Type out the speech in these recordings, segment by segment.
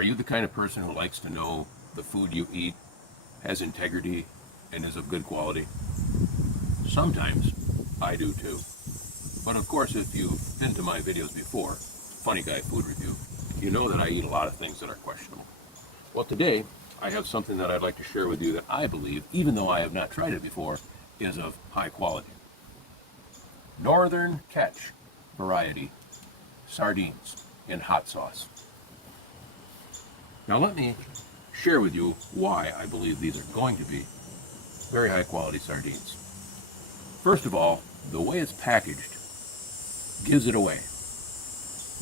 Are you the kind of person who likes to know the food you eat has integrity and is of good quality? Sometimes I do too. But of course, if you've been to my videos before, Funny Guy Food Review, you know that I eat a lot of things that are questionable. Well, today I have something that I'd like to share with you that I believe, even though I have not tried it before, is of high quality. Northern Catch variety sardines in hot sauce. Now let me share with you why I believe these are going to be very high quality sardines. First of all, the way it's packaged gives it away.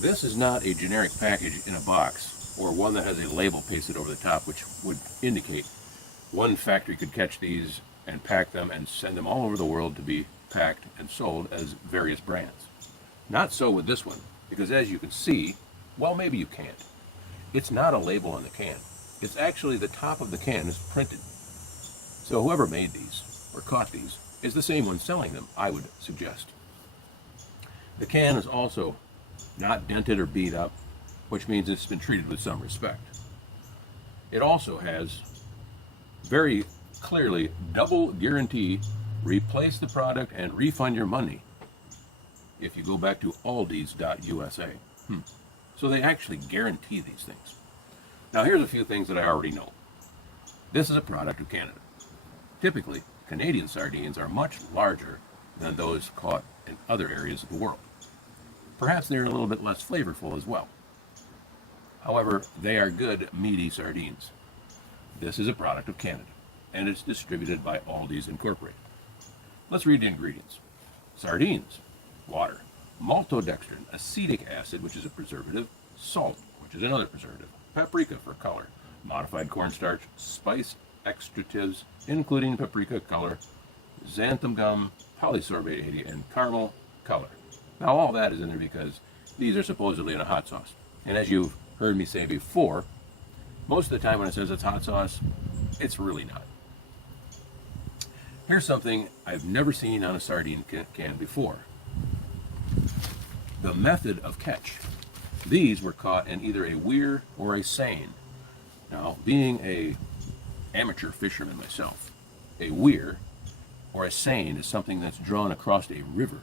This is not a generic package in a box or one that has a label pasted over the top, which would indicate one factory could catch these and pack them and send them all over the world to be packed and sold as various brands. Not so with this one, because as you can see, well, maybe you can't. It's not a label on the can. It's actually the top of the can is printed. So whoever made these or caught these is the same one selling them, I would suggest. The can is also not dented or beat up, which means it's been treated with some respect. It also has very clearly double guarantee, replace the product and refund your money if you go back to aldis.usa. So they actually guarantee these things. Now here's a few things that I already know. This is a product of Canada. Typically, Canadian sardines are much larger than those caught in other areas of the world. Perhaps they're a little bit less flavorful as well. However, they are good, meaty sardines. This is a product of Canada, and it's distributed by Aldi's Incorporated. Let's read the ingredients. Sardines, water, maltodextrin, acetic acid, which is a preservative, salt, which is another preservative, paprika for color, modified cornstarch, spice extractives, including paprika color, xanthan gum, polysorbate 80, and caramel color. Now all that is in there because these are supposedly in a hot sauce. And as you've heard me say before, most of the time when it says it's hot sauce, it's really not. Here's something I've never seen on a sardine can before. The method of catch. These were caught in either a weir or a seine. Now, being a amateur fisherman myself, a weir or a seine is something that's drawn across a river.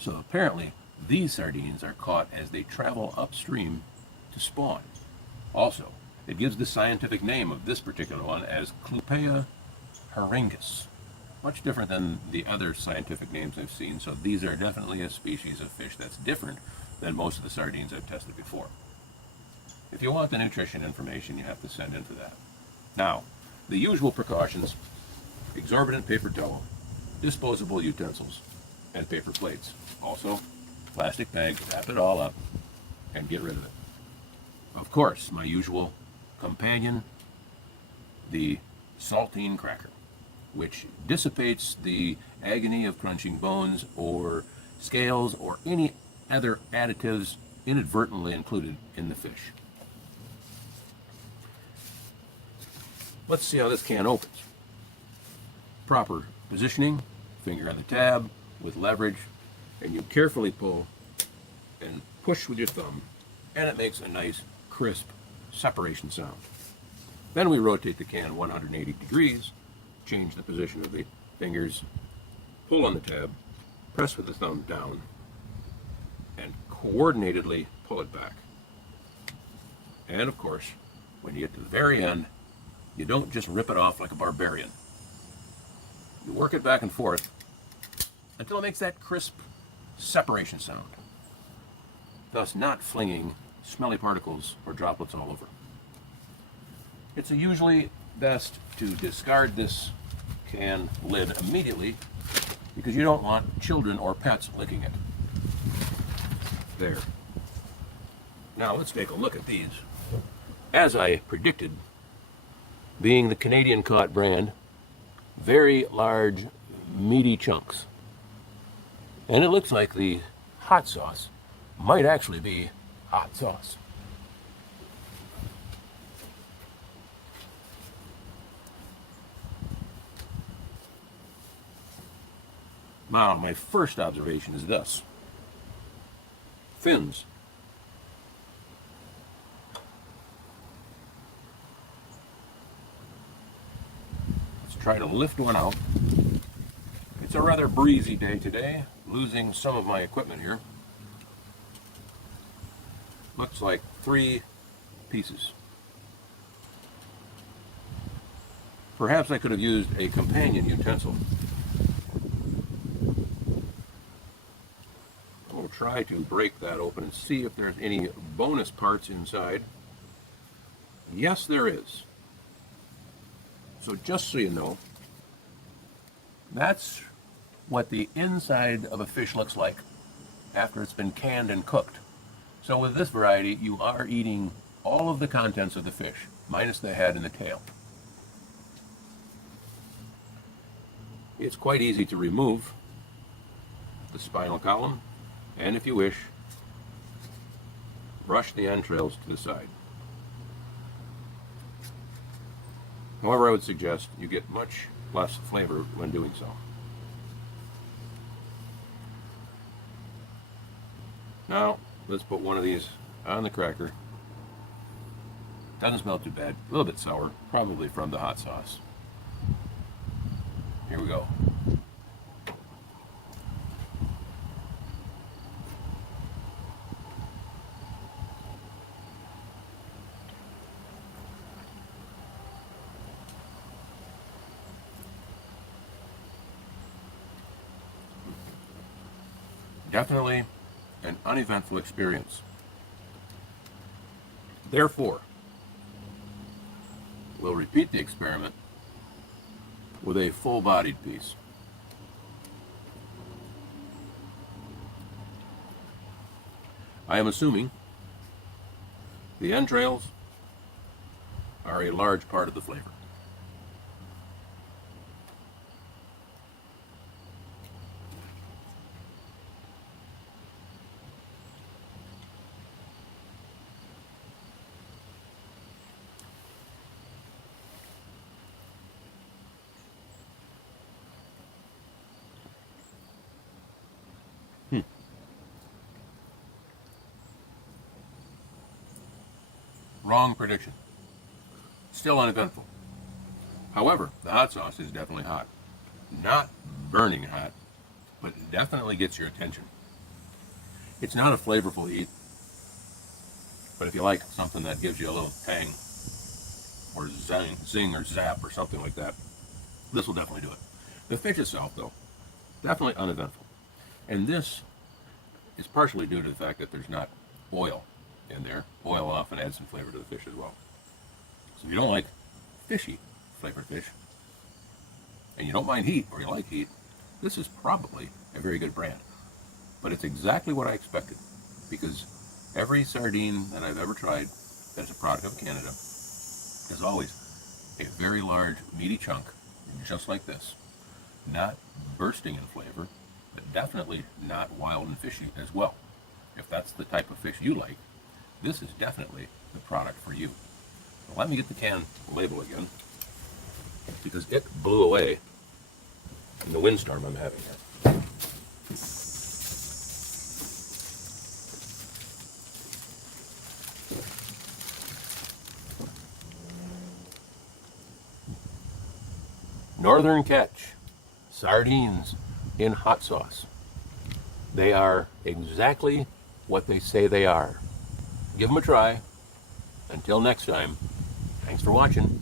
So apparently, these sardines are caught as they travel upstream to spawn. Also, it gives the scientific name of this particular one as Clupea haringus. Much different than the other scientific names I've seen, so these are definitely a species of fish that's different than most of the sardines I've tested before. If you want the nutrition information, you have to send in for that. Now, the usual precautions: exorbitant paper towel, disposable utensils, and paper plates. Also, plastic bag, wrap it all up, and get rid of it. Of course, my usual companion, the saltine cracker, which dissipates the agony of crunching bones or scales or any other additives inadvertently included in the fish. Let's see how this can opens. Proper positioning, finger on the tab with leverage, and you carefully pull and push with your thumb, and it makes a nice crisp separation sound. Then we rotate the can 180 degrees, change the position of the fingers, pull on the tab, press with the thumb down, and coordinatedly pull it back. And of course, when you get to the very end, you don't just rip it off like a barbarian. You work it back and forth until it makes that crisp separation sound, thus not flinging smelly particles or droplets all over. It's usually best to discard this can lid immediately because you don't want children or pets licking it. There. Now let's take a look at these. As I predicted, being the Canadian caught brand, very large, meaty chunks. And it looks like the hot sauce might actually be hot sauce. Now, my first observation is this. Fins. try to lift one out. It's a rather breezy day today, losing some of my equipment here. Looks like 3 pieces. Perhaps I could have used a companion utensil. We'll try to break that open and see if there's any bonus parts inside. Yes, there is. So just so you know, that's what the inside of a fish looks like after it's been canned and cooked. So with this variety, you are eating all of the contents of the fish, minus the head and the tail. It's quite easy to remove the spinal column, and if you wish, brush the entrails to the side. However, I would suggest you get much less flavor when doing so. Now, let's put one of these on the cracker. Doesn't smell too bad. A little bit sour, probably from the hot sauce. Here we go. Definitely an uneventful experience. Therefore, we'll repeat the experiment with a full-bodied piece. I am assuming the entrails are a large part of the flavor. Wrong prediction. Still uneventful. However, the hot sauce is definitely hot. Not burning hot, but definitely gets your attention. It's not a flavorful eat, but if you like something that gives you a little tang or zing or zap or something like that, this will definitely do it. The fish itself, though, definitely uneventful. And this is partially due to the fact that there's not oil in there. Oil often adds some flavor to the fish as well. So if you don't like fishy flavored fish, and you don't mind heat, or you like heat, this is probably a very good brand. But it's exactly what I expected, because every sardine that I've ever tried that is a product of Canada is always a very large, meaty chunk, just like this. Not bursting in flavor, but definitely not wild and fishy as well. If that's the type of fish you like, this is definitely the product for you. So let me get the can label again, because it blew away in the windstorm I'm having here. Northern Catch sardines in hot sauce. They are exactly what they say they are. Give them a try. Until next time, thanks for watching.